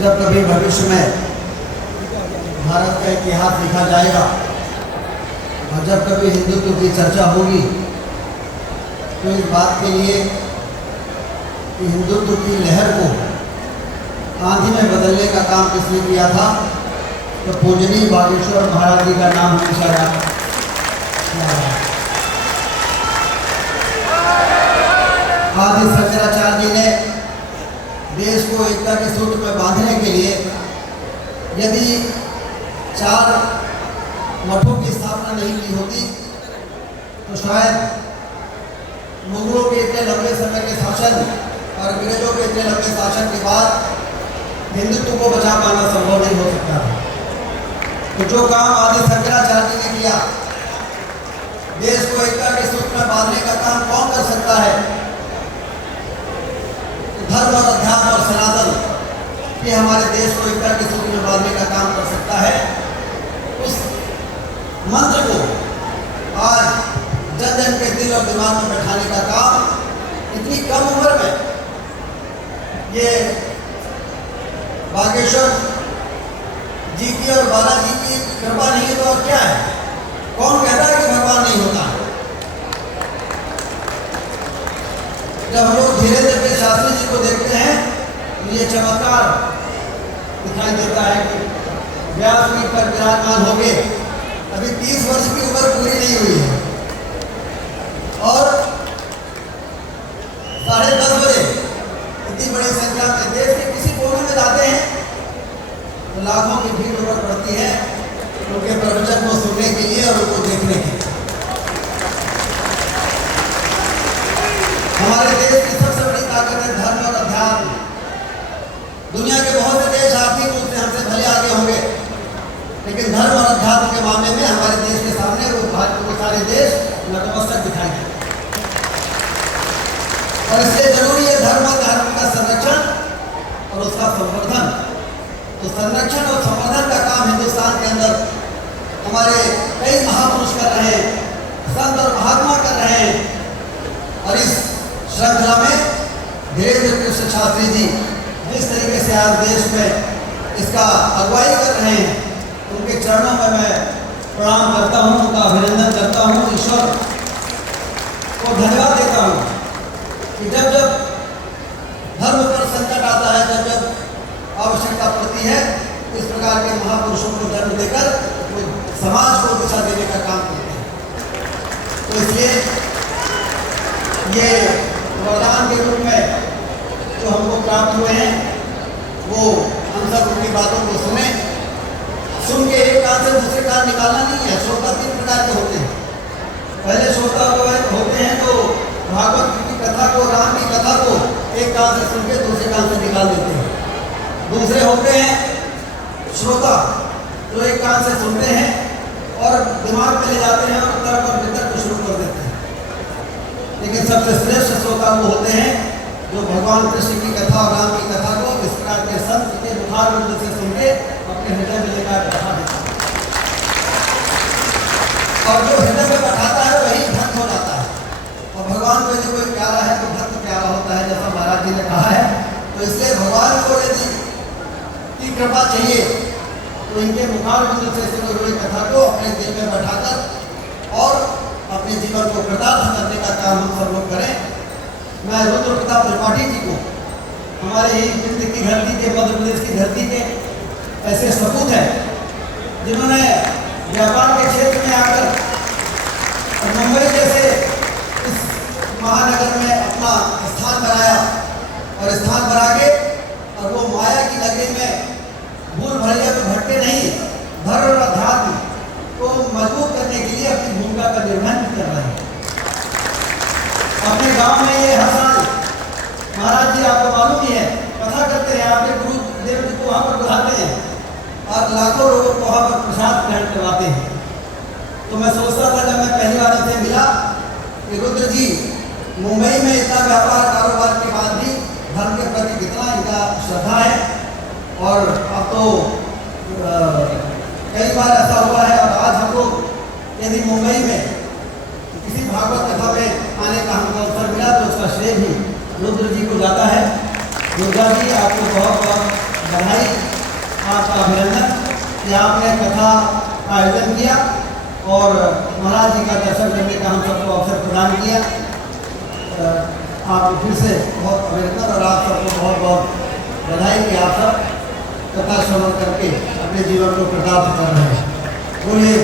जब कभी भविष्य में भारत का इतिहास लिखा जाएगा और जब कभी हिंदुत्व की चर्चा होगी तो इस बात के लिए कि हिंदुत्व की लहर को आंधी में बदलने का काम किसने किया था, तो पूजनीय बागेश्वर महाराज जी का नाम हमेशा याद। आदि शंकराचार्य जी ने देश को एकता के सूत्र में बांधने के लिए यदि 4 मठों की स्थापना नहीं की होती तो शायद मुगलों के इतने लंबे समय के शासन और अंग्रेजों के इतने लंबे शासन के बाद हिंदुत्व को बचा पाना संभव नहीं हो सकता था। तो जो काम आदि शंकराचार्य जी ने किया, देश को एकता के सूत्र में बांधने का काम कौन कर सकता है? धर्म और अध्यात्म और सनातन ये हमारे देश को एकता के सूत्र में बांधने का काम कर सकता है। उस मंत्र को आज जन जन के दिल और दिमाग में बैठाने का काम इतनी कम उम्र में ये बागेश्वर जी की और बालाजी की कृपा नहीं है तो और क्या है? कौन कहता है कि भगवान नहीं होता? जब हम लोग धीरे धीरे शास्त्री जी को देखते हैं तो ये चमत्कार दिखाई देता है कि व्यासपीठ पर विराजमान हो गए, अभी 30 वर्ष की उम्र पूरी नहीं हुई है और 10:30 बजे इतनी बड़ी संख्या में देश के किसी कोने में जाते हैं तो लाखों की भीड़ उमड़ पड़ती है उनके प्रवचन को सुनने के लिए और उनको देखने के लिए। हमारे देश की सबसे बड़ी ताकत है धर्म और अध्यात्म। दुनिया के बहुत से देश आर्थिक रूप से हमसे भले आगे होंगे, लेकिन धर्म और अध्यात्म के मामले में हमारे देश के सामने वो भारत के सारे देश नतमस्तक दिखाई देते। और इसलिए जरूरी है धर्म और धर्म का संरक्षण और उसका संवर्धन। तो संरक्षण और संवर्धन का काम हिंदुस्तान के अंदर हमारे कई महापुरुष कर रहे हैं, संत और महात्मा कर रहे हैं। और इस श्रृंखला में धीरेन्द्र कृष्ण शास्त्री जी जिस तरीके से आज देश में इसका अगुवाई कर रहे हैं, उनके चरणों में मैं प्रणाम करता हूँ, उनका अभिनंदन करता हूँ, ईश्वर को धन्यवाद देता हूँ कि जब जब धर्म पर संकट आता है, जब जब आवश्यकता पड़ती है, इस प्रकार के महापुरुषों को जन्म देकर वो समाज को दिशा देने का काम करते हैं। तो इसलिए ये वरदान के रूप में जो हमको प्राप्त हुए हैं वो हम सब उनकी बातों को सुने, सुन के एक कान से दूसरे कान निकालना नहीं है। श्रोता 3 प्रकार के होते हैं। पहले श्रोता होते हैं तो भागवत की कथा को, राम की कथा को एक कान से सुन के दूसरे कान से निकाल देते हैं। दूसरे होते हैं श्रोता जो एक कान से सुनते हैं और दिमाग में ले जाते हैं और तर्क और वितर्क शुरू कर देते हैं। लेकिन सबसे श्रेष्ठ श्रोता वो होते हैं जो भगवान कृष्ण की कथा और राम की कथा को इस प्रकार के संत के मुखार बिंदु से सुन के अपने हृदय में लेकर बैठा देता है। और जो हृदय में बैठाता है वही भक्त हो जाता है। और भगवान को यदि कोई प्यारा है तो भक्त प्यारा होता है, जैसा महाराज जी ने कहा है। तो इसलिए भगवान को यदि की कृपा चाहिए तो इनके मुखार बिंदु से सुनी हुई कथा को अपने दिल में बैठाकर और अपने जीवन को कृतार्थ करने का काम हम सब लोग करें। मैं रुद्र प्रताप त्रिपाठी जी को, हमारे ही हिंद की धरती के, मध्य प्रदेश की धरती के ऐसे सपूत हैं जिन्होंने व्यापार के क्षेत्र में आकर मुंबई जैसे इस महानगर में अपना स्थान बनाया और स्थान बना के और वो माया की नगरी में भूल भैया तो भटके नहीं, धर्म और अध्यात्म को मजबूत करने के लिए अपनी भूमिका का निर्वहन कर रहे हैं। अपने गांव में ये हर साल महाराज जी आपको मालूम ही है कथा करते हैं, आपके गुरुदेव जी को वहाँ पर बुलाते हैं और लाखों लोगों को वहाँ पर प्रसाद ग्रहण करवाते हैं। तो मैं सोचता था जब मैं पहली बार इनसे मिला कि रुद्र जी मुंबई में इतना व्यापार कारोबार के बाद भी धर्म के प्रति कितना इनका श्रद्धा है। और अब तो कई बार ऐसा हुआ है और आज हम लोग यदि मुंबई में किसी भागवत कथा में आने का हमको अवसर मिला तो उसका श्रेय भी रुद्र जी को जाता है। दुर्गा जी आपको बहुत बहुत बधाई। आपने कथा का आयोजन किया और महाराज जी का दर्शन करने का हम सबको अवसर प्रदान किया। आप फिर से बहुत अभिनंदन और आप सबको बहुत बहुत बधाई कि आप सब कथा श्रवण करके अपने जीवन को प्रदान कर रहे हैं। बोलिए